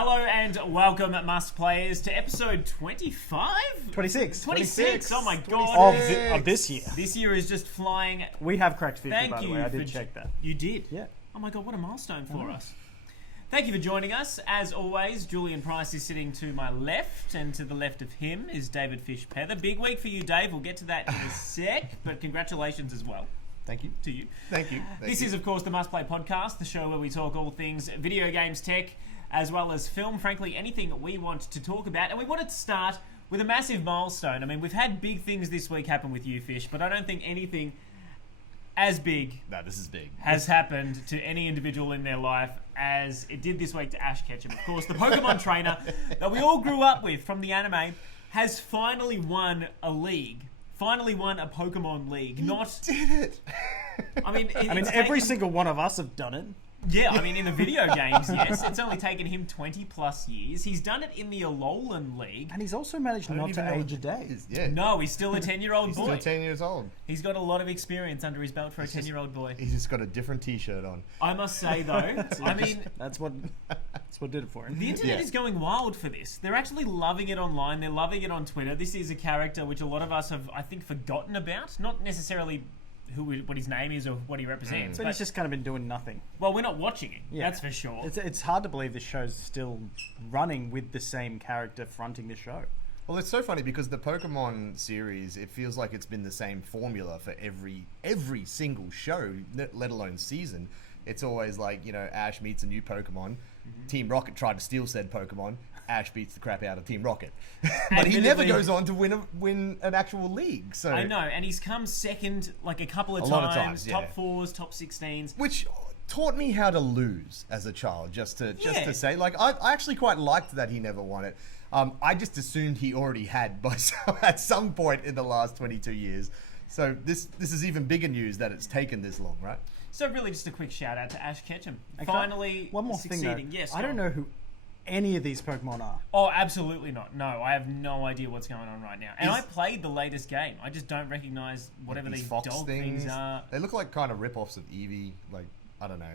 Hello and welcome, Must Players, to episode 25? 26. 26, oh my god. Of this year. This year is just flying. We have cracked 50, Thank by the you way. I for did check that. You did? Yeah. Oh my god, what a milestone for us. Thank you for joining us. As always, Julian Price is sitting to my left, and to the left of him is David Fish-Pether. Big week for you, Dave. We'll get to that in a sec, but congratulations as well. Thank you. To you. Thank you. This is, of course, the Must Play podcast, the show where we talk all things video games, tech, as well as film. Frankly, anything we want to talk about. And we wanted to start with a massive milestone. I mean, we've had big things this week happen with you, Fish, but I don't think anything as big this is big. has happened to any individual in their life as it did this week to Ash Ketchum. Of course, the Pokemon trainer that we all grew up with from the anime has finally won a league. Finally won a Pokemon league. Did it? I mean, Every single one of us have done it. Yeah, I mean, in the video games, yes. It's only taken him 20 plus years. He's done it in the Alolan League. And he's also managed not to age a day. Yeah. No, he's still a 10-year-old boy. He's still 10 years old. He's got a lot of experience under his belt for a 10-year-old boy. He's just got a different t-shirt on. I must say, though, I mean... That's what did it for him. The internet is going wild for this. They're actually loving it online. They're loving it on Twitter. This is a character which a lot of us have, I think, forgotten about. Not necessarily what his name is or what he represents. But he's just kind of been doing nothing. Well, we're not watching it. Yeah. That's for sure. It's hard to believe this show's still running with the same character fronting the show. Well, it's so funny because the Pokemon series, it feels like it's been the same formula for every single show, let alone season. It's always like, Ash meets a new Pokemon. Team Rocket tried to steal said Pokemon. Ash beats the crap out of Team Rocket. But he never goes on to win an actual league. So I know, and he's come second like a couple of lot times. of times, Top 4s, top 16s. Which taught me how to lose as a child, just to say. Like, I actually quite liked that he never won it. I just assumed he already had at some point in the last 22 years. So this is even bigger news that it's taken this long, right? So really just a quick shout out to Ash Ketchum. Finally one more succeeding. thing, though. Yes, I don't know who any of these Pokemon are. Oh, absolutely not. No, I have no idea what's going on right now. And I played the latest game. I just don't recognize whatever these fox dog things are. They look like kind of rip-offs of Eevee. Like, I don't know.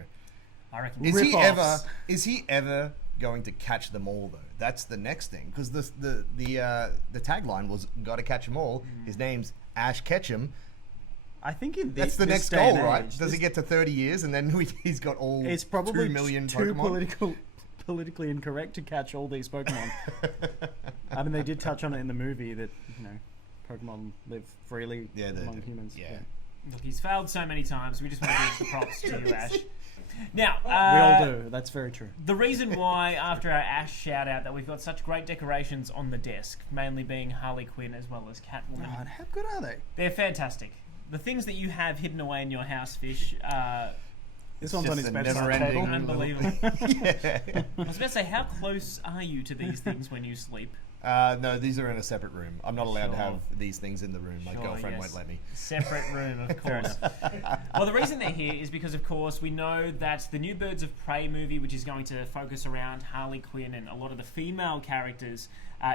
I reckon. Is he ever going to catch them all, though? That's the next thing. Because the tagline was, gotta catch them all. His name's Ash Ketchum. I think that's the next goal, right? Does he get to 30 years and then he's got all it's probably 2 million too Pokemon? politically incorrect to catch all these Pokemon. I mean, they did touch on it in the movie that, Pokemon live freely among humans. Yeah. Look, he's failed so many times. We just want to give the props to you, Ash. Now, we all do. That's very true. The reason why, after our Ash shout-out, that we've got such great decorations on the desk, mainly being Harley Quinn as well as Catwoman. God, how good are they? They're fantastic. The things that you have hidden away in your house, Fish, this one's on his bedside never-ending table. Unbelievable. Yeah. I was about to say, how close are you to these things when you sleep? No, these are in a separate room. I'm not allowed to have these things in the room. My girlfriend won't let me. Separate room, of course. Well, the reason they're here is because, of course, we know that the new Birds of Prey movie, which is going to focus around Harley Quinn and a lot of the female characters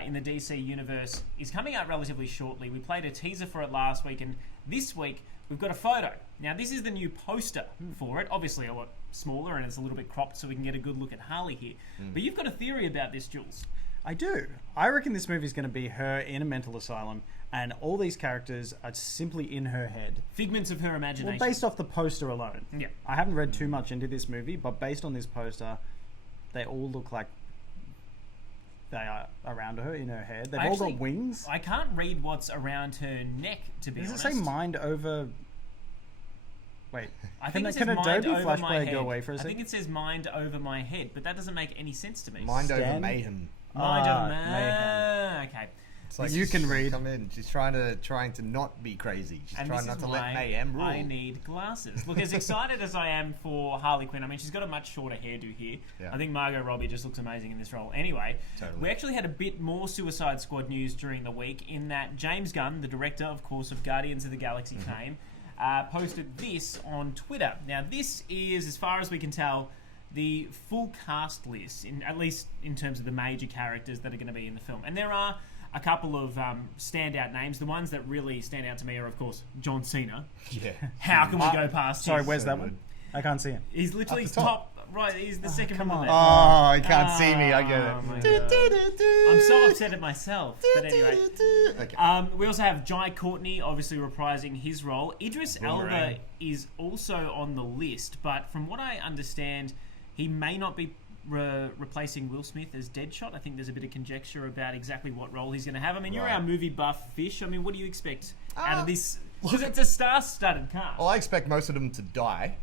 in the DC universe, is coming out relatively shortly. We played a teaser for it last week, and this week we've got a photo. Now, this is the new poster for it. Obviously, a lot smaller, and it's a little bit cropped, so we can get a good look at Harley here. But you've got a theory about this, Jules. I do. I reckon this movie is going to be her in a mental asylum, and all these characters are simply in her head. Figments of her imagination. Well, based off the poster alone. Yeah. I haven't read too much into this movie, but based on this poster, they all look like they are around her, in her head. They've all got wings. I can't read what's around her neck, to be honest. Does it say mind over... Wait, I think can Adobe Flash Player go away for a second? I think it says mind over my head, but that doesn't make any sense to me. Mind over mayhem. Mind over mayhem. Okay. It's like you can read. Come in. She's trying to not be crazy. She's trying not to let mayhem rule. I need glasses. Look, as excited as I am for Harley Quinn, I mean, she's got a much shorter hairdo here. Yeah. I think Margot Robbie just looks amazing in this role. Anyway, we actually had a bit more Suicide Squad news during the week in that James Gunn, the director, of course, of Guardians of the Galaxy fame, posted this on Twitter. Now, this is, as far as we can tell, the full cast list, at least in terms of the major characters that are going to be in the film. And there are a couple of standout names. The ones that really stand out to me are, of course, John Cena. Yeah. How can we go past him? Sorry, where's that one? I can't see him. He's literally top right. He's the second come one. on. Oh, you can't see me. I get Oh, my it. I'm so upset at myself. But anyway. Okay. We also have Jai Courtney obviously reprising his role. Idris Elba Boomerang. is also on the list, but from what I understand, he may not be replacing Will Smith as Deadshot. I think there's a bit of conjecture about exactly what role he's going to have. I mean, you're Right. our movie buff fish. I mean, what do you expect out of this? Because it's a star-studded cast. Well, I expect most of them to die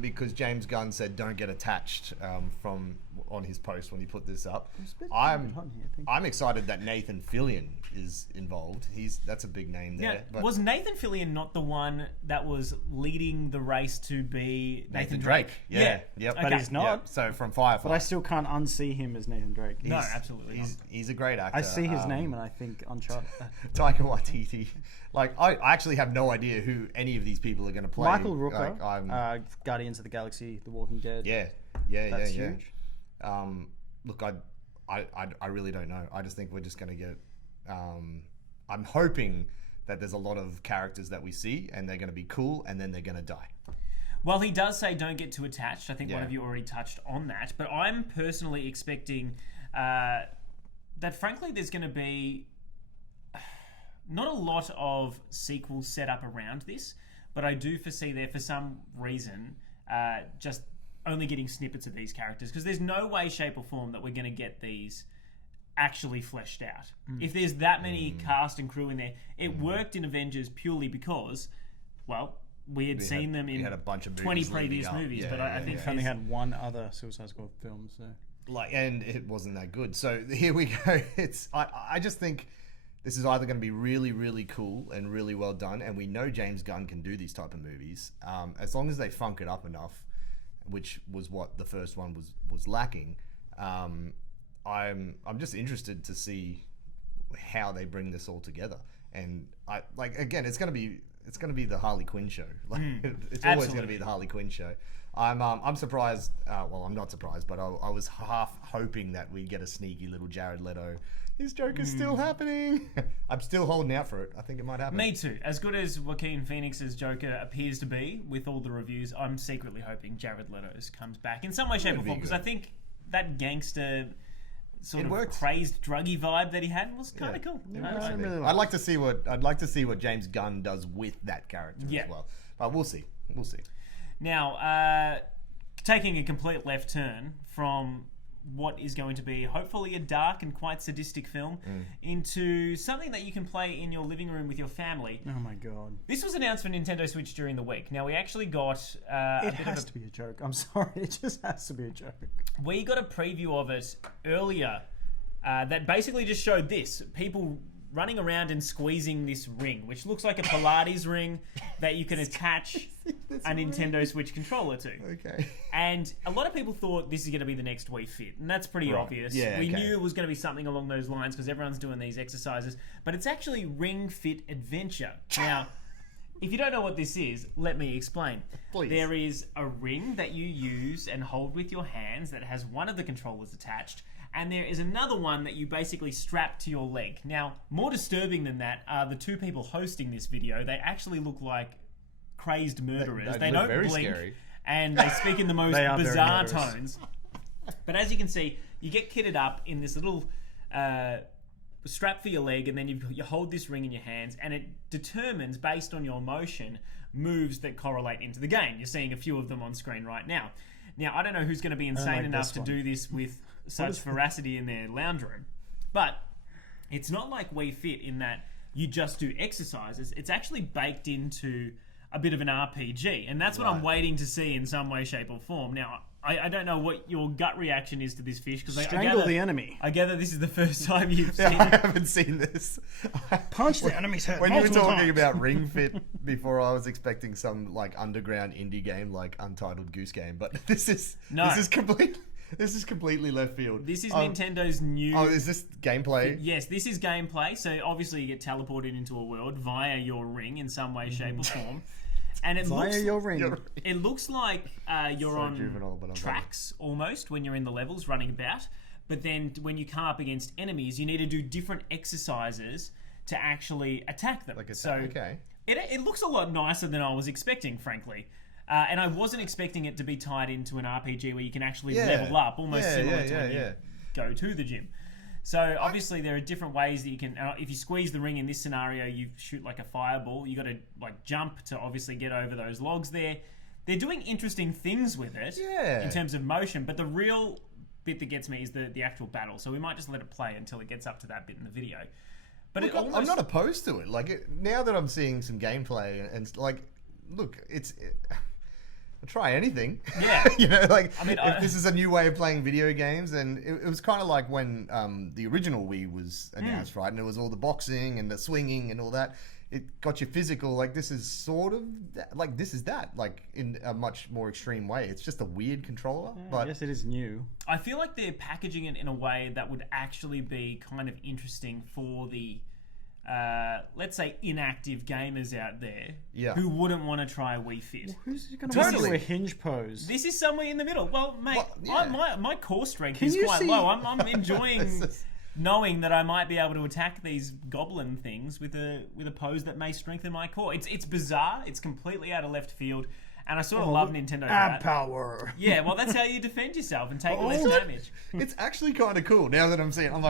because James Gunn said don't get attached from on his post when he put this up. I'm excited that Nathan Fillion is involved. That's a big name there. Now, But was Nathan Fillion not the one that was leading the race to be Nathan Drake? Yeah. Yep. But he's not. Yep. So from Firefly. But I still can't unsee him as Nathan Drake. No, absolutely not. He's a great actor. I see his name and I think Uncharted. Taika Waititi. Like, I actually have no idea who any of these people are going to play. Michael Rooker, Like, Guardians of the Galaxy, The Walking Dead. That's huge. Look, I really don't know. I just think we're just going to get. I'm hoping that there's a lot of characters that we see, and they're going to be cool, and then they're going to die. Well, he does say don't get too attached. I think one Yeah. of you already touched on that. But I'm personally expecting that, frankly, there's going to be not a lot of sequels set up around this, but I do foresee there, for some reason, just only getting snippets of these characters, because there's no way, shape, or form that we're going to get these actually fleshed out. If there's that many cast and crew in there, it worked in Avengers purely because, well, we had seen them in had a bunch of 20 movies leading previous up. movies, Yeah, but I think Only there's- had one other Suicide Squad film, so And it wasn't that good. So here we go. I just think this is either going to be really, really cool and really well done, and we know James Gunn can do these type of movies, as long as they funk it up enough, which was what the first one was lacking. I'm just interested to see how they bring this all together, and it's going to be the Harley Quinn show. Like it's always going to be the Harley Quinn show. I'm surprised. Well, I'm not surprised, but I was half hoping that we'd get a sneaky little Jared Leto. His Joker's still happening. I'm still holding out for it. I think it might happen. Me too. As good as Joaquin Phoenix's Joker appears to be, with all the reviews, I'm secretly hoping Jared Leto's comes back in some way, shape, or form, because I think that gangster sort of crazed, druggy vibe that he had was kind of cool. I'd like to see what James Gunn does with that character as well. But we'll see. Now, taking a complete left turn from what is going to be hopefully a dark and quite sadistic film into something that you can play in your living room with your family. oh my god, This was announced for Nintendo Switch during the week. Now, we actually got it has to be a joke. I'm sorry, it just has to be a joke. We got a preview of it earlier that basically just showed this. People running around and squeezing this ring, which looks like a Pilates ring that you can attach a Nintendo Switch controller to. Okay. And a lot of people thought this is going to be the next Wii Fit, and that's pretty obvious. Yeah, we knew it was going to be something along those lines because everyone's doing these exercises, but it's actually Ring Fit Adventure. Now, if you don't know what this is, let me explain. Please. There is a ring that you use and hold with your hands that has one of the controllers attached, and there is another one that you basically strap to your leg. Now, more disturbing than that are the two people hosting this video. They actually look like crazed murderers. They look don't very blink, scary. and they speak in the most They are very bizarre murderous. tones. But as you can see, you get kitted up in this little strap for your leg, and then you hold this ring in your hands, and it determines, based on your motion, moves that correlate into the game. You're seeing a few of them on screen right now. Now, I don't know who's going to be insane like enough this to one. do this with such veracity in their lounge room. But it's not like Wii Fit in that you just do exercises. It's actually baked into a bit of an RPG, and that's what I'm waiting to see in some way, shape, or form. Now, I don't know what your gut reaction is to this fish, because Strangle the enemy. I gather this is the first time you've Yeah, seen I it. haven't seen this. Punch the enemy's head. When you were multiple talking times. about Ring Fit before, I was expecting some like underground indie game like Untitled Goose Game, but this is completely left field. This is Nintendo's new... Oh, is this gameplay? Yes, this is gameplay. So obviously you get teleported into a world via your ring in some way, shape, or form. And it Via looks, your ring. it looks like you're So on juvenile, but I'm tracks almost when you're in the levels running about. But then when you come up against enemies, you need to do different exercises to actually attack them. Like so okay. it looks a lot nicer than I was expecting, frankly. And I wasn't expecting it to be tied into an RPG where you can actually level up, almost similar to when you go to the gym. So obviously there are different ways that you can. If you squeeze the ring in this scenario, you shoot like a fireball. You got to like jump to obviously get over those logs there. They're doing interesting things with it in terms of motion, but the real bit that gets me is the actual battle. So we might just let it play until it gets up to that bit in the video. But look, I'm not opposed to it. Like now that I'm seeing some gameplay and like, look, I'll try anything. Yeah. If this is a new way of playing video games, and it was kind of like when the original Wii was announced, right? And it was all the boxing and the swinging and all that. It got you physical. Like this is sort of like this is that, like in a much more extreme way. It's just a weird controller, but I guess it is new. I feel like they're packaging it in a way that would actually be kind of interesting for the let's say inactive gamers out there who wouldn't want to try a Wii Fit. Well, who's going to do a hinge pose? This is somewhere in the middle. Well, mate, my core strength is quite low. I'm enjoying knowing that I might be able to attack these goblin things with a pose that may strengthen my core. It's bizarre. It's completely out of left field. And I sort of love Nintendo for that. Power. Yeah, well, that's how you defend yourself and take less damage. It's actually kind of cool now that I'm seeing. I'm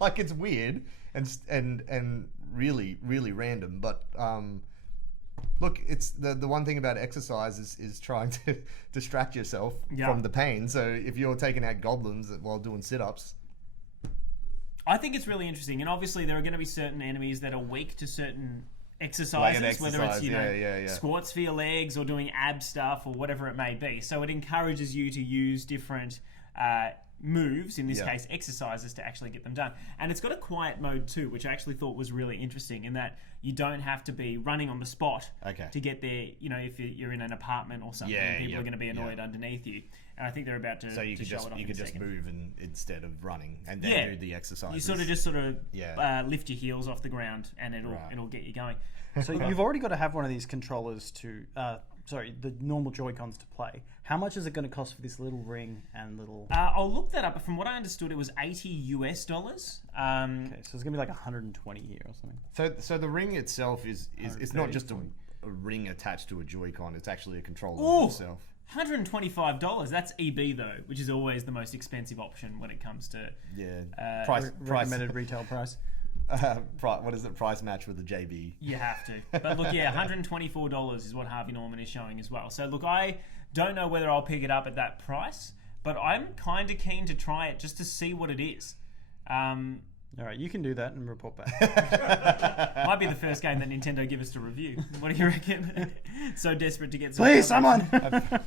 like it's weird and really really random, but look, it's the one thing about exercise is trying to distract yourself from the pain. So if you're taking out goblins while doing sit-ups, I think it's really interesting. And obviously there are going to be certain enemies that are weak to certain exercises, whether it's squats for your legs or doing ab stuff or whatever it may be. So it encourages you to use different moves, in this case exercises, to actually get them done. And it's got a quiet mode too, which I actually thought was really interesting, in that you don't have to be running on the spot to get there. You know, if you're in an apartment or something, people are going to be annoyed underneath you. And I think they're about to. So you could just move instead of running, and then do the exercises. You sort of lift your heels off the ground, and it'll get you going. So you've already got to have one of these controllers to. The normal Joy-Cons to play. How much is it going to cost for this little ring and little... I'll look that up, but from what I understood, it was $80 US. Okay, so it's going to be like 120 here or something. So the ring itself is not just a ring attached to a Joy-Con, it's actually a controller itself. $125. That's EB though, which is always the most expensive option when it comes to recommended retail price. What is it? Price match with the JB. You have to. But look, $124 is what Harvey Norman is showing as well. So look, I don't know whether I'll pick it up at that price, but I'm kind of keen to try it just to see what it is. All right, you can do that and report back. Might be the first game that Nintendo give us to review. What do you reckon? So desperate to get some. Please, someone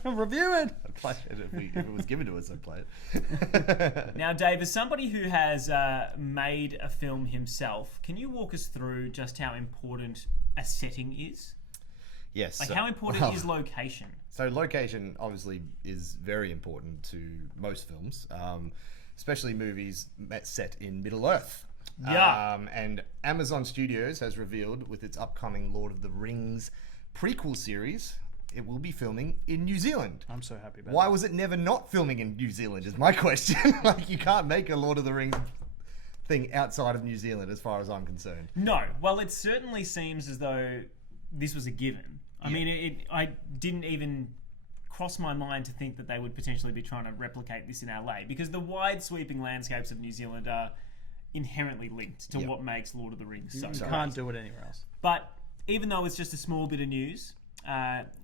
review it. If it was given to us, I'd play it. Now, Dave, as somebody who has made a film himself, can you walk us through just how important a setting is? Yes. Like, how important is location? So location obviously is very important to most films. Especially movies set in Middle Earth. Yeah. And Amazon Studios has revealed, with its upcoming Lord of the Rings prequel series, it will be filming in New Zealand. I'm so happy about Why was it never not filming in New Zealand is my question. Like, you can't make a Lord of the Rings thing outside of New Zealand as far as I'm concerned. No. Well, it certainly seems as though this was a given. I mean, I didn't even cross my mind to think that they would potentially be trying to replicate this in LA, because the wide sweeping landscapes of New Zealand are inherently linked to what makes Lord of the Rings so You can't do it anywhere else. But even though it's just a small bit of news,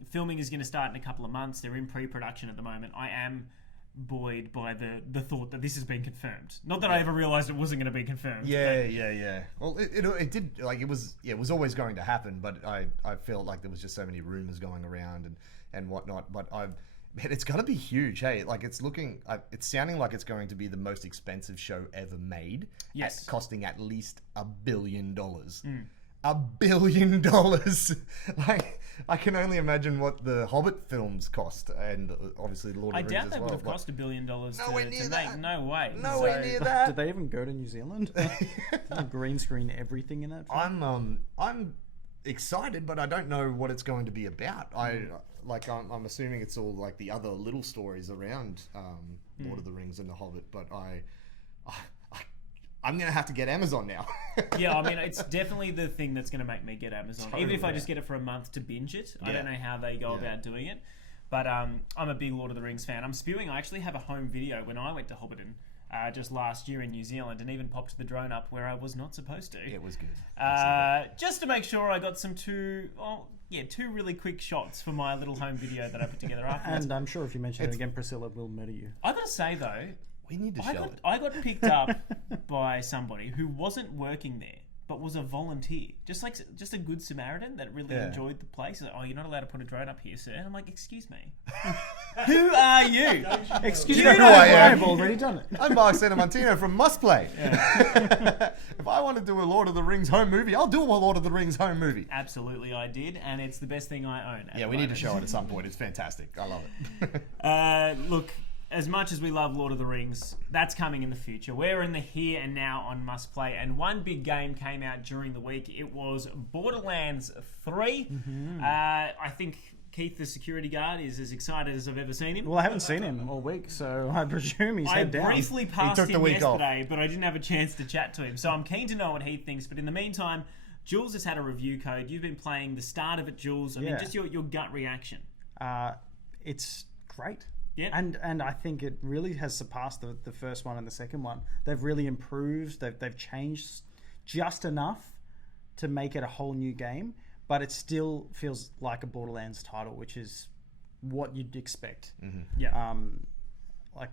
filming is going to start in a couple of months. They're in pre-production at the moment. I am buoyed by the thought that this has been confirmed. Not that I ever realised it wasn't going to be confirmed. Yeah. Well, it did, like, it was always going to happen, but I felt like there was just so many rumours going around and whatnot. But it's going to be huge, hey? Like, it's sounding like it's going to be the most expensive show ever made. Yes. Costing at least $1 billion. $1 billion. Like, I can only imagine what the Hobbit films cost, and obviously Lord of the Rings as well. I doubt they would have cost $1 billion to make. No way. Nowhere near that. Did they even go to New Zealand? Did they green screen everything in that film? I'm excited, but I don't know what it's going to be about. I'm assuming it's all like the other little stories around Lord of the Rings and the Hobbit, but I'm gonna have to get Amazon now. Yeah, I mean, it's definitely the thing that's going to make me get Amazon. Totally, Even if I yeah. just get it for a month to binge it. I Yeah. don't know how they go about doing it. But I'm a big Lord of the Rings fan. I'm spewing. I actually have a home video when I went to Hobbiton just last year in New Zealand and even popped the drone up where I was not supposed to. It was good. Just to make sure I got two really quick shots for my little home video that I put together afterwards. And I'm sure if you mention it again, Priscilla will murder you. I gotta say though, We need to show it. I got picked up by somebody who wasn't working there, but was a volunteer, just a good Samaritan that really enjoyed the place. Like, oh, you're not allowed to put a drone up here, sir. And I'm like, excuse me, who are you? Excuse You me, know who I am. I've already done it. I'm Mark Santamantino from Must Play. If I want to do a Lord of the Rings home movie, I'll do a Lord of the Rings home movie. Absolutely, I did, and it's the best thing I own. Yeah, we need to show it at some point. It's fantastic. I love it. Look, as much as we love Lord of the Rings, that's coming in the future. We're in the here and now on Must Play, and one big game came out during the week. It was Borderlands 3. I think Keith, the security guard, is as excited as I've ever seen him. Well, I haven't seen him all week, so I presume he's I head down. briefly passed took the him week off. yesterday, but I didn't have a chance to chat to him. So I'm keen to know what he thinks. But in the meantime, Jules has had a review code. You've been playing the start of it, Jules. I mean, just your gut reaction. It's great. Yeah. And I think it really has surpassed the first one and the second one. They've really improved. They've changed just enough to make it a whole new game, but it still feels like a Borderlands title, which is what you'd expect. Yeah. Like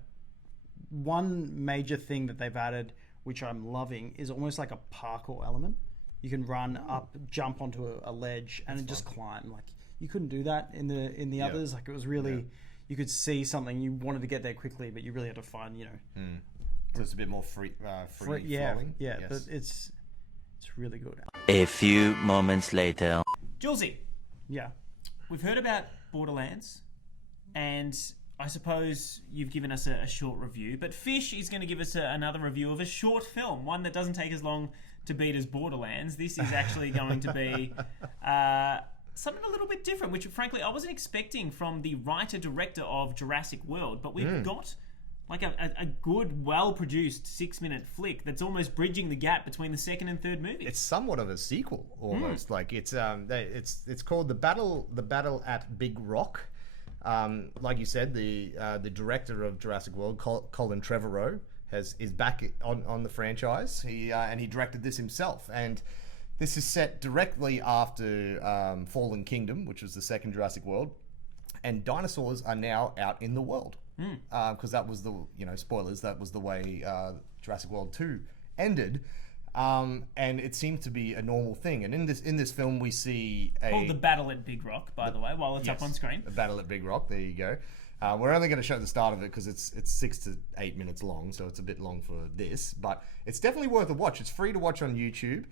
one major thing that they've added, which I'm loving, is almost like a parkour element. You can run up, jump onto a ledge, and just climb. Like you couldn't do that in the others. Like it was really. You could see something, you wanted to get there quickly, but you really had to find, So it's a bit more free flowing. Yeah, Yes. but it's really good. A few moments later. Julesy, Yeah. we've heard about Borderlands, and I suppose you've given us a short review, but Fish is going to give us another review of a short film, one that doesn't take as long to beat as Borderlands. This is actually going to be... something a little bit different, which frankly I wasn't expecting from the writer-director of Jurassic World, but we've got like a good, well-produced 6-minute flick that's almost bridging the gap between the second and third movie. It's somewhat of a sequel, almost. Like it's called the Battle at Big Rock. Like you said, the director of Jurassic World, Colin Trevorrow, is back on the franchise. He directed this himself, and this is set directly after Fallen Kingdom, which was the second Jurassic World, and dinosaurs are now out in the world because that was the spoilers. That was the way Jurassic World 2 ended, and it seemed to be a normal thing. And in this film, we see called the Battle at Big Rock, by the way, while it's up on screen. The Battle at Big Rock. There you go. We're only going to show the start of it because it's 6 to 8 minutes long, so it's a bit long for this, but it's definitely worth a watch. It's free to watch on YouTube.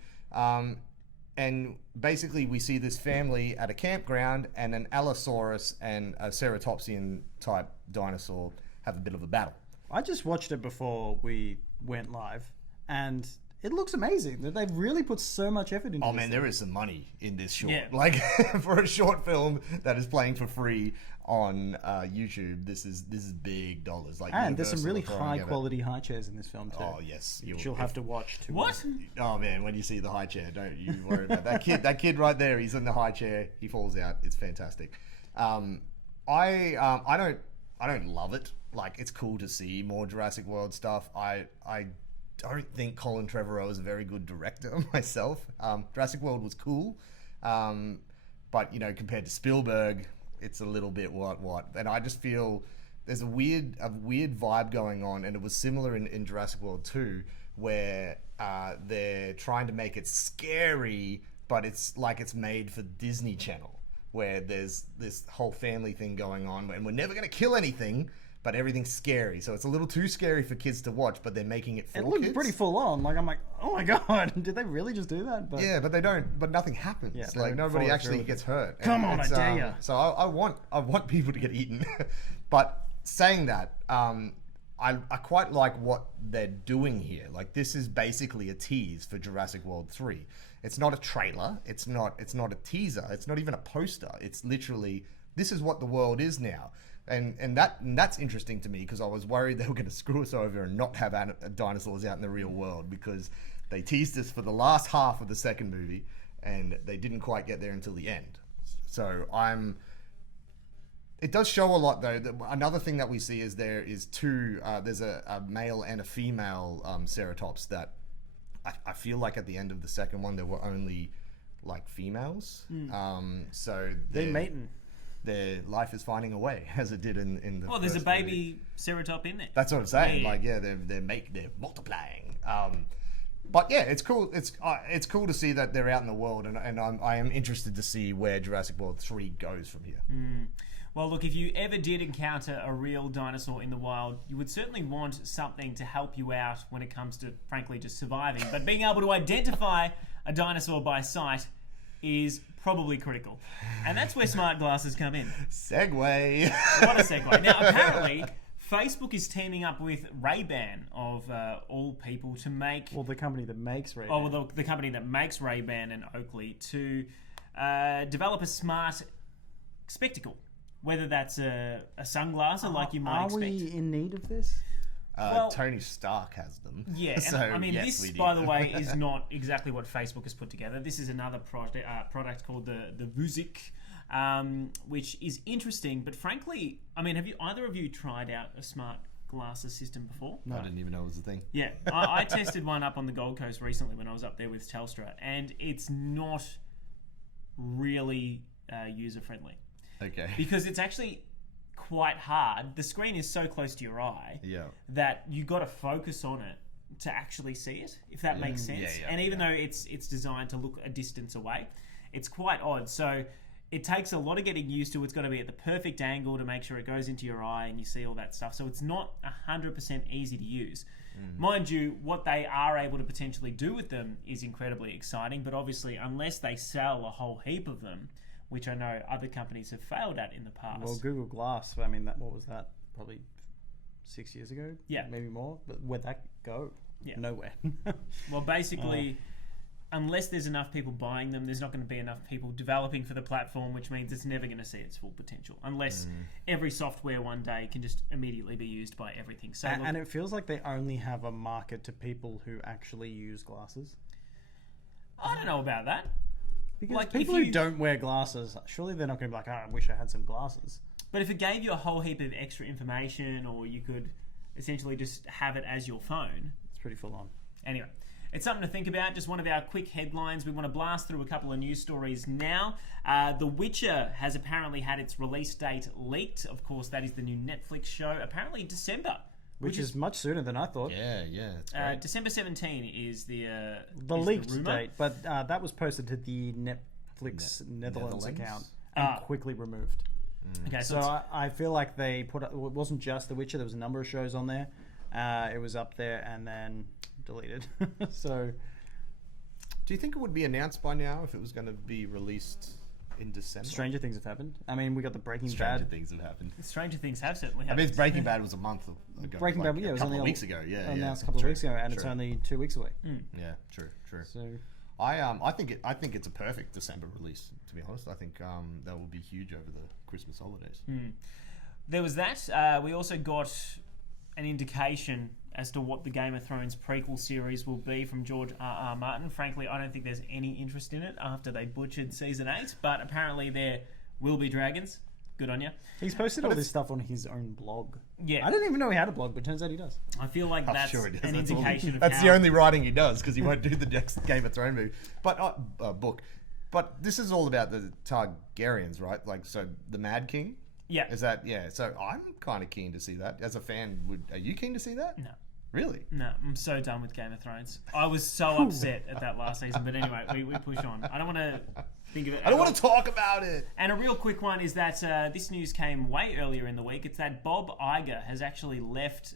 And basically we see this family at a campground, and an Allosaurus and a Ceratopsian type dinosaur have a bit of a battle. I just watched it before we went live, and it looks amazing. They've really put so much effort into Oh this man, thing. there is some money in this short. Yeah. Like for a short film that is playing for free on YouTube, this is big dollars. Like, And there's some Universal really are throwing high at it. quality high chairs in this film too. Oh yes, You'll have to watch too. What? Oh man, when you see the high chair, don't you worry about that kid. That kid right there, he's in the high chair. He falls out. It's fantastic. I don't love it. Like, it's cool to see more Jurassic World stuff. I don't think Colin Trevorrow is a very good director myself. Jurassic World was cool, but compared to Spielberg, it's a little bit what. And I just feel there's a weird vibe going on, and it was similar in Jurassic World 2, where they're trying to make it scary, but it's like it's made for Disney Channel, where there's this whole family thing going on, and we're never going to kill anything, but everything's scary. So it's a little too scary for kids to watch, but they're making it for kids. It looked pretty full on. Like, I'm like, oh my god, did they really just do that? But yeah, but they don't. But nothing happens. Yeah, Like, nobody follow actually through. gets hurt. Come And on, I it's, dare ya. So I want people to get eaten. But saying that, I quite like what they're doing here. Like, this is basically a tease for Jurassic World 3. It's not a trailer. It's not a teaser. It's not even a poster. It's literally, this is what the world is now. And that's interesting to me because I was worried they were going to screw us over and not have dinosaurs out in the real world because they teased us for the last half of the second movie and they didn't quite get there until the end. So it does show a lot though. Another thing that we see is there's a male and a female Ceratops that I feel like at the end of the second one there were only like females. So they're mating. Their life is finding a way, as it did in the. Oh, there's a first baby movie. Ceratop in there. That's what I'm saying. Yeah. Like, yeah, they're multiplying. But yeah, it's cool. It's cool to see that they're out in the world, and I am interested to see where Jurassic World 3 goes from here. Well, look, if you ever did encounter a real dinosaur in the wild, you would certainly want something to help you out when it comes to, frankly, just surviving. But being able to identify a dinosaur by sight is probably critical. And that's where smart glasses come in. Segway. What a segue. Now, apparently, Facebook is teaming up with Ray-Ban, of all people, to make... Well, the company that makes Ray-Ban. Oh, well, the company that makes Ray-Ban and Oakley, to develop a smart spectacle. Whether that's a sunglasser, like you might expect. Are we in need of this? Well, Tony Stark has them. Yeah, so, and I mean, yes, this, by the way, is not exactly what Facebook has put together. This is another product called the Vuzik, which is interesting. But frankly, I mean, have either of you tried out a smart glasses system before? No, I didn't even know it was a thing. Yeah, I tested one up on the Gold Coast recently when I was up there with Telstra, and it's not really user-friendly. Okay. Because it's actually quite hard. The screen is so close to your eye that you got to focus on it to actually see it, if that makes sense. And even though it's designed to look a distance away, it's quite odd. So it takes a lot of getting used to. It's got to be at the perfect angle to make sure it goes into your eye and you see all that stuff. So it's not 100% easy to use. Mind you, what they are able to potentially do with them is incredibly exciting, but obviously unless they sell a whole heap of them, which I know other companies have failed at in the past. Well, Google Glass, I mean, what was that? Probably 6 years ago? Yeah. Maybe more. But where'd that go? Yeah. Nowhere. Well, basically, unless there's enough people buying them, there's not going to be enough people developing for the platform, which means it's never going to see its full potential. Unless every software one day can just immediately be used by everything. So, and it feels like they only have a market to people who actually use glasses. I don't know about that. Because like people who don't wear glasses, surely they're not going to be like, I wish I had some glasses. But if it gave you a whole heap of extra information, or you could essentially just have it as your phone. It's pretty full on. Anyway, it's something to think about. Just one of our quick headlines. We want to blast through a couple of news stories now. The Witcher has apparently had its release date leaked. Of course, that is the new Netflix show. Apparently December. Which is much sooner than I thought. Yeah, it's great. December 17 is the leaked date, but that was posted to the Netflix Netherlands account and quickly removed. Okay, so I feel like they put it wasn't just The Witcher. There was a number of shows on there. It was up there and then deleted. So, do you think it would be announced by now if it was going to be released in December? Stranger things have happened. I mean, we got the Breaking Bad. Stranger things have happened. Stranger things have certainly I happened. mean, Breaking Bad was a month ago. Breaking Bad, yeah, it was a couple only of weeks ago. Yeah, announced a couple of weeks ago, and it's only 2 weeks away. Yeah, true. So, I think it's a perfect December release. To be honest, I think that will be huge over the Christmas holidays. There was that. We also got an indication as to what the Game of Thrones prequel series will be from George R.R. Martin. Frankly, I don't think there's any interest in it after they butchered Season 8, but apparently there will be dragons. Good on you. He's posted all this stuff on his own blog. Yeah. I didn't even know he had a blog, but turns out he does. I feel like that's sure it is. an indication of that's how... the only writing he does, because he won't do the next Game of Thrones movie. But book. But this is all about the Targaryens, right? Like, so the Mad King? Yeah. Is that, yeah. So I'm kind of keen to see that. As a fan, are you keen to see that? No. Really? No, I'm so done with Game of Thrones. I was so upset at that last season. But anyway, we push on. I don't want to think of it. I don't want to talk about it. And a real quick one is that this news came way earlier in the week. It's that Bob Iger has actually left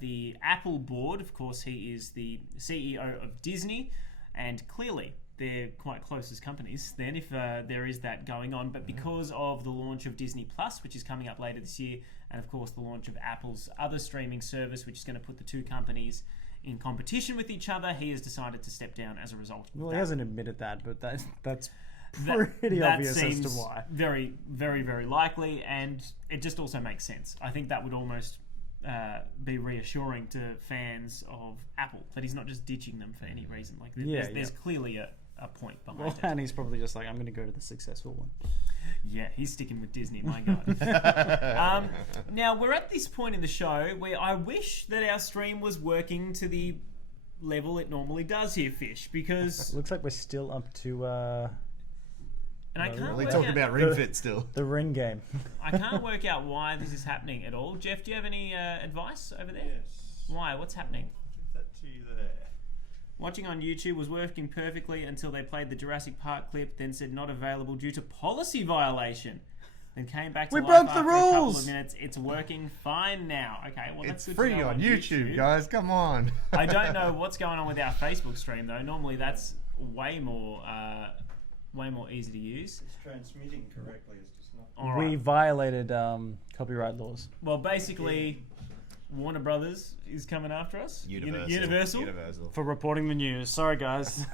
the Apple board. Of course, he is the CEO of Disney. And clearly, they're quite close as companies then, if there is that going on. But because of the launch of Disney Plus, which is coming up later this year, and of course the launch of Apple's other streaming service, which is going to put the two companies in competition with each other, he has decided to step down as a result. Well, he hasn't admitted that, but that's pretty that obvious seems as to why. very, very, very likely, and it just also makes sense. I think that would almost be reassuring to fans of Apple that he's not just ditching them for any reason. Like there's clearly a point behind it. And he's probably just like, I'm going to go to the successful one. Yeah, he's sticking with Disney, my God. Now, we're at this point in the show where I wish that our stream was working to the level it normally does here, Fish, because... Looks like we're still up to... and I can't We're work talking out, about Ring Fit still. The ring game. I can't work out why this is happening at all. Jeff, do you have any advice over there? Yes. Why? What's happening? Give that to you there. Watching on YouTube was working perfectly until they played the Jurassic Park clip, then said not available due to policy violation. Then came back to life broke the after a couple rules! of minutes. It's working fine now. Okay, well that's It's good to free know on YouTube, guys. Come on. I don't know what's going on with our Facebook stream though. Normally that's way more easy to use. It's transmitting correctly. It's just not. All We right. violated copyright laws. Well, basically, Warner Brothers is coming after us. Universal. For reporting the news. Sorry, guys.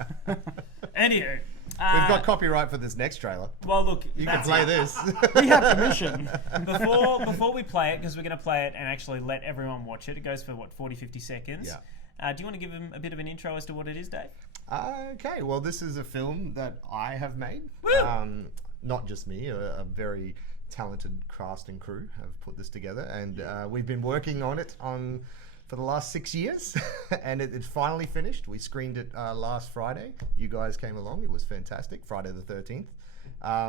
Anywho, We've got copyright for this next trailer. well, look, You can that's play it. this. We have permission. Before we play it, because we're going to play it and actually let everyone watch it. It goes for 40, 50 seconds. Yeah. Do you want to give them a bit of an intro as to what it is, Dave? Okay, well, this is a film that I have made. Woo! Not just me, a very talented cast and crew have put this together, and we've been working on it for the last 6 years, and it's finally finished. We screened it last Friday. You guys came along. It was fantastic. Friday the 13th.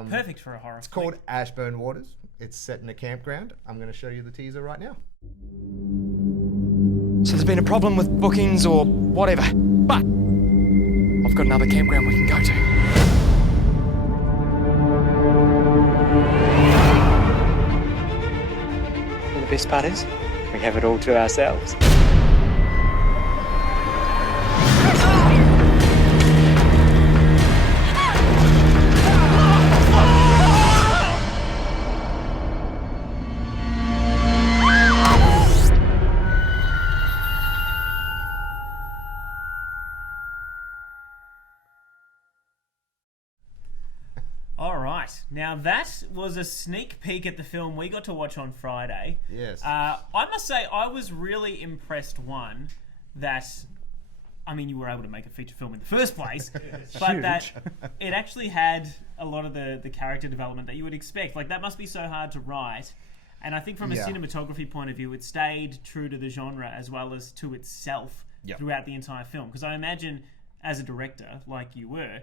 Perfect for a horror. It's called Ashburn Waters. It's set in a campground. I'm going to show you the teaser right now. So there's been a problem with bookings or whatever, but I've got another campground we can go to. And the best part is, we have it all to ourselves. Now that was a sneak peek at the film we got to watch on Friday. Yes. I must say I was really impressed, that you were able to make a feature film in the first place, but Huge. that it actually had a lot of the character development that you would expect. Like, that must be so hard to write. And I think from a cinematography point of view, it stayed true to the genre as well as to itself throughout the entire film. Because I imagine, as a director, like you were,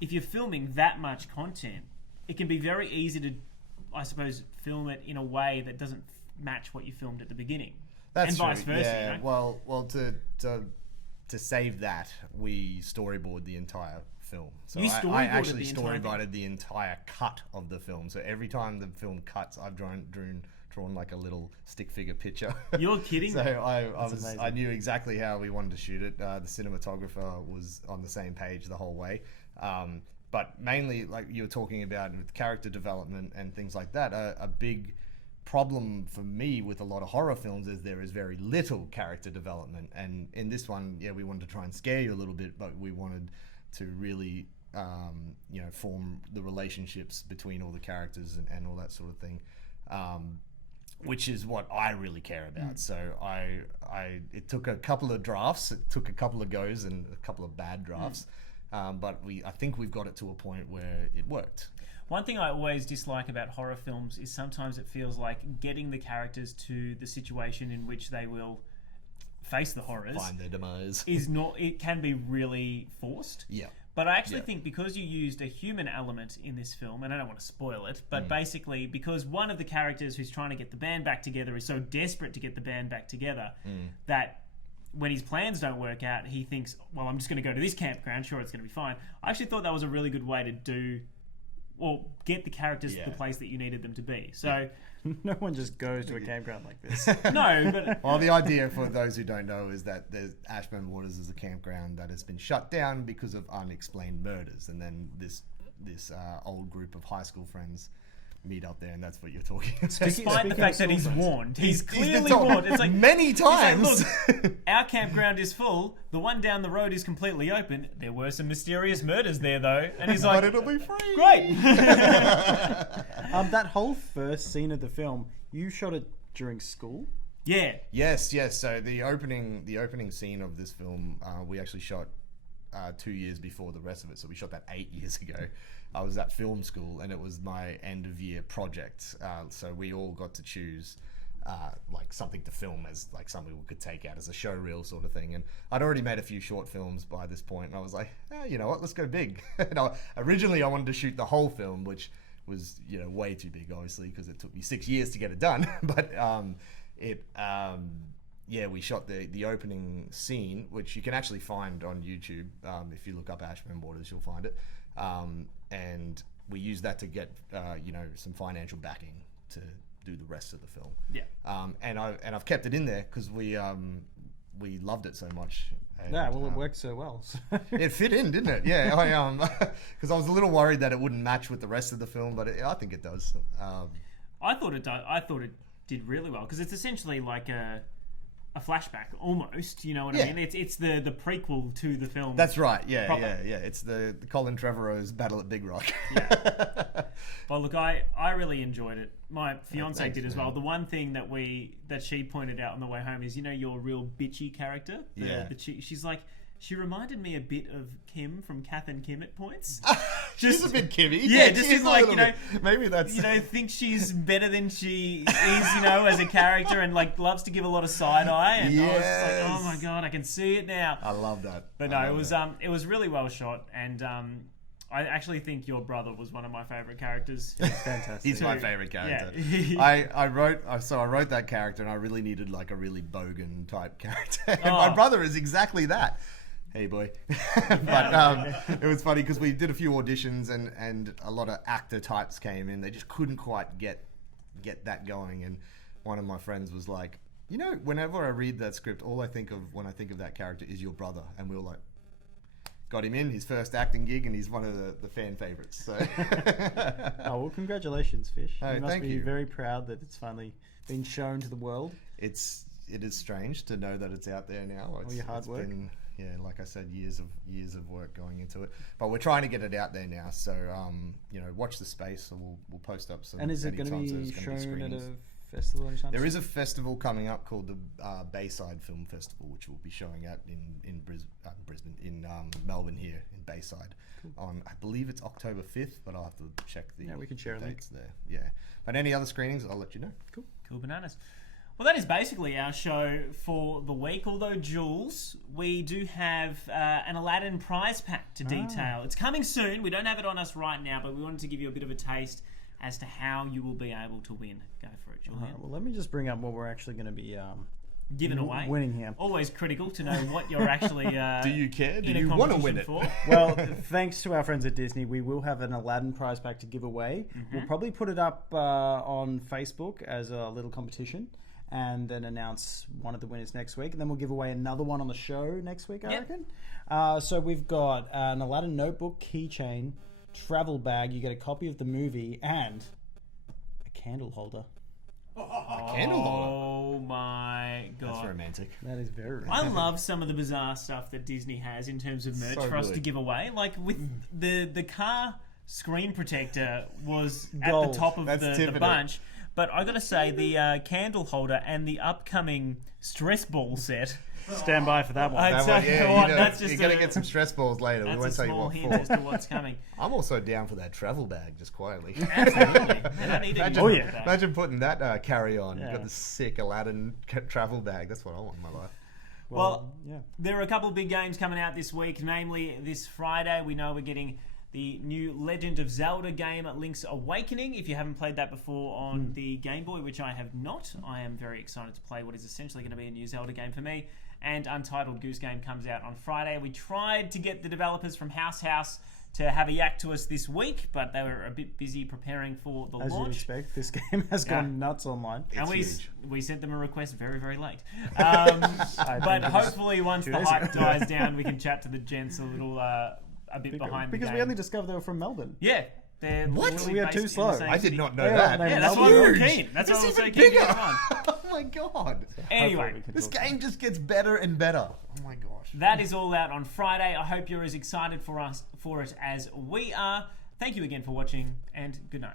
if you're filming that much content, it can be very easy to, I suppose, film it in a way that doesn't match what you filmed at the beginning. That's and true. vice versa. Yeah. You know? Well, to save that, we storyboard the entire film. So You I storyboarded actually the entire thing? storyboarded the entire cut of the film. So every time the film cuts, I've drawn like a little stick figure picture. You're kidding So me. I knew exactly how we wanted to shoot it. The cinematographer was on the same page the whole way. But mainly, like you were talking about with character development and things like that, a big problem for me with a lot of horror films is there is very little character development. And in this one, we wanted to try and scare you a little bit, but we wanted to really, form the relationships between all the characters and all that sort of thing. Which is what I really care about. So it took a couple of drafts, it took a couple of goes and a couple of bad drafts. But I think we've got it to a point where it worked. One thing I always dislike about horror films is sometimes it feels like getting the characters to the situation in which they will face the horrors Find their demise. it can be really forced. Yeah. But I actually think because you used a human element in this film, and I don't want to spoil it, but basically because one of the characters who's trying to get the band back together is so desperate to get the band back together that when his plans don't work out, he thinks, well, I'm just going to go to this campground, sure, it's going to be fine. I actually thought that was a really good way to get the characters to the place that you needed them to be. So, No one just goes to a campground like this. no, but... Well, the idea, for those who don't know, is that Ashburn Waters is a campground that has been shut down because of unexplained murders. And then this old group of high school friends meet up there, and that's what you're talking about. Despite the fact that he's warned. He's been clearly told warned. It's like many times. Look, our campground is full. The one down the road is completely open. There were some mysterious murders there, though. And he's like, but it'll be free. great. That whole first scene of the film, you shot it during school? Yeah. Yes. So the opening scene of this film, we actually shot 2 years before the rest of it. So we shot that 8 years ago. I was at film school, and it was my end of year project. So we all got to choose like something to film as like something we could take out as a show reel sort of thing. And I'd already made a few short films by this point, and I was like, you know what, let's go big. Originally I wanted to shoot the whole film, which was way too big, obviously, because it took me 6 years to get it done. But we shot the opening scene, which you can actually find on YouTube. If you look up Ashburn Waters, you'll find it. And we used that to get some financial backing to do the rest of the film. Yeah. And I've kept it in there because we loved it so much. And, Yeah, well, it worked so well. it fit in, didn't it? Yeah, because I was a little worried that it wouldn't match with the rest of the film, but I think it does. I thought it did really well because it's essentially like a flashback almost. You know what I mean? It's the prequel to the film. That's right. Yeah, proper. yeah. It's the Colin Trevorrow's Battle at Big Rock. Yeah. Well, look, I really enjoyed it. My fiance thanks, did as man. well. The one thing that she pointed out on the way home is your real bitchy character. She's like. She reminded me a bit of Kim from Kath and Kim at points. She's a bit Kimmy. Yeah, just she's like, maybe that's... thinks she's better than she is, as a character, and like loves to give a lot of side eye. And I was just like, oh my God, I can see it now. I love that. But no, it was really well shot, and I actually think your brother was one of my favorite characters. Fantastic. He's my favorite character. Yeah. I wrote that character, and I really needed like a really bogan type character. And my brother is exactly that. Hey boy. But it was funny because we did a few auditions and a lot of actor types came in. They just couldn't quite get that going. And one of my friends was like, whenever I read that script, all I think of when I think of that character is your brother. And we were like, got him in his first acting gig, and he's one of the fan favorites. So. Oh, well, congratulations, Fish. Oh, you must thank be you. very proud that it's finally been shown to the world. It is strange to know that it's out there now. All your hard work. Been, like I said, years of work going into it. But we're trying to get it out there now. So watch the space. So we'll post up some. And is it going to anytime, be so it's gonna shown be at a screenings. festival or something? There is a festival coming up called the Bayside Film Festival, which we'll be showing at in Brisbane, in Melbourne here in Bayside. On I believe it's October 5th, but I'll have to check the we can share a link. dates there. Yeah, but any other screenings, I'll let you know. Cool bananas. Well, that is basically our show for the week. Although, Jules, we do have an Aladdin prize pack to detail. It's coming soon. We don't have it on us right now, but we wanted to give you a bit of a taste as to how you will be able to win. Go for it, Julian. Well, let me just bring up what we're actually going to be Given away. winning here. Always critical to know what you're actually Do you care? Do in a you want to competition win it? for. Well, thanks to our friends at Disney, we will have an Aladdin prize pack to give away. We'll probably put it up on Facebook as a little competition, and then announce one of the winners next week, and then we'll give away another one on the show next week, I reckon. So we've got an Aladdin notebook, keychain, travel bag. You get a copy of the movie and a candle holder. A candle holder. Oh my God. That's romantic. That is very rare. I love some of the bizarre stuff that Disney has in terms of merch So for us good. to give away. Like with the car screen protector was Gold. at the top of That's the tipping it. bunch. But I got to say, the candle holder and the upcoming stress ball set. Stand by for that one. I'd That say, one, you know what, that's you're just going to a- get some stress balls later. We That's won't a tell you small what hint for. as to what's coming. I'm also down for that travel bag, just quietly. Absolutely. Man, I need to Imagine, Oh, yeah. imagine putting that carry on. You've Yeah. got this sick Aladdin travel bag. That's what I want in my life. Well, yeah. there are a couple of big games coming out this week, namely this Friday. We know we're getting the new Legend of Zelda game at Link's Awakening. If you haven't played that before on the Game Boy, which I have not, I am very excited to play what is essentially going to be a new Zelda game for me. And Untitled Goose Game comes out on Friday. We tried to get the developers from House to have a yak to us this week, but they were a bit busy preparing for the As you launch. expect, this game has gone nuts online. And huge. we sent them a request very, very late. I But think it was hopefully once 2 the days hype ago. dies down, we can chat to the gents a little a bit behind the Because game. we only discovered they were from Melbourne. Yeah. They're What? literally We are based too in the slow. same I did city. not know They are- that. they Yeah, are that's not why we're huge. keen. That's This why is we're so even keen to bigger. get on. Oh my god. Anyway, This game just gets better and better. Oh my gosh. that is all out on Friday. I hope you're as excited for it as we are. Thank you again for watching, and good night.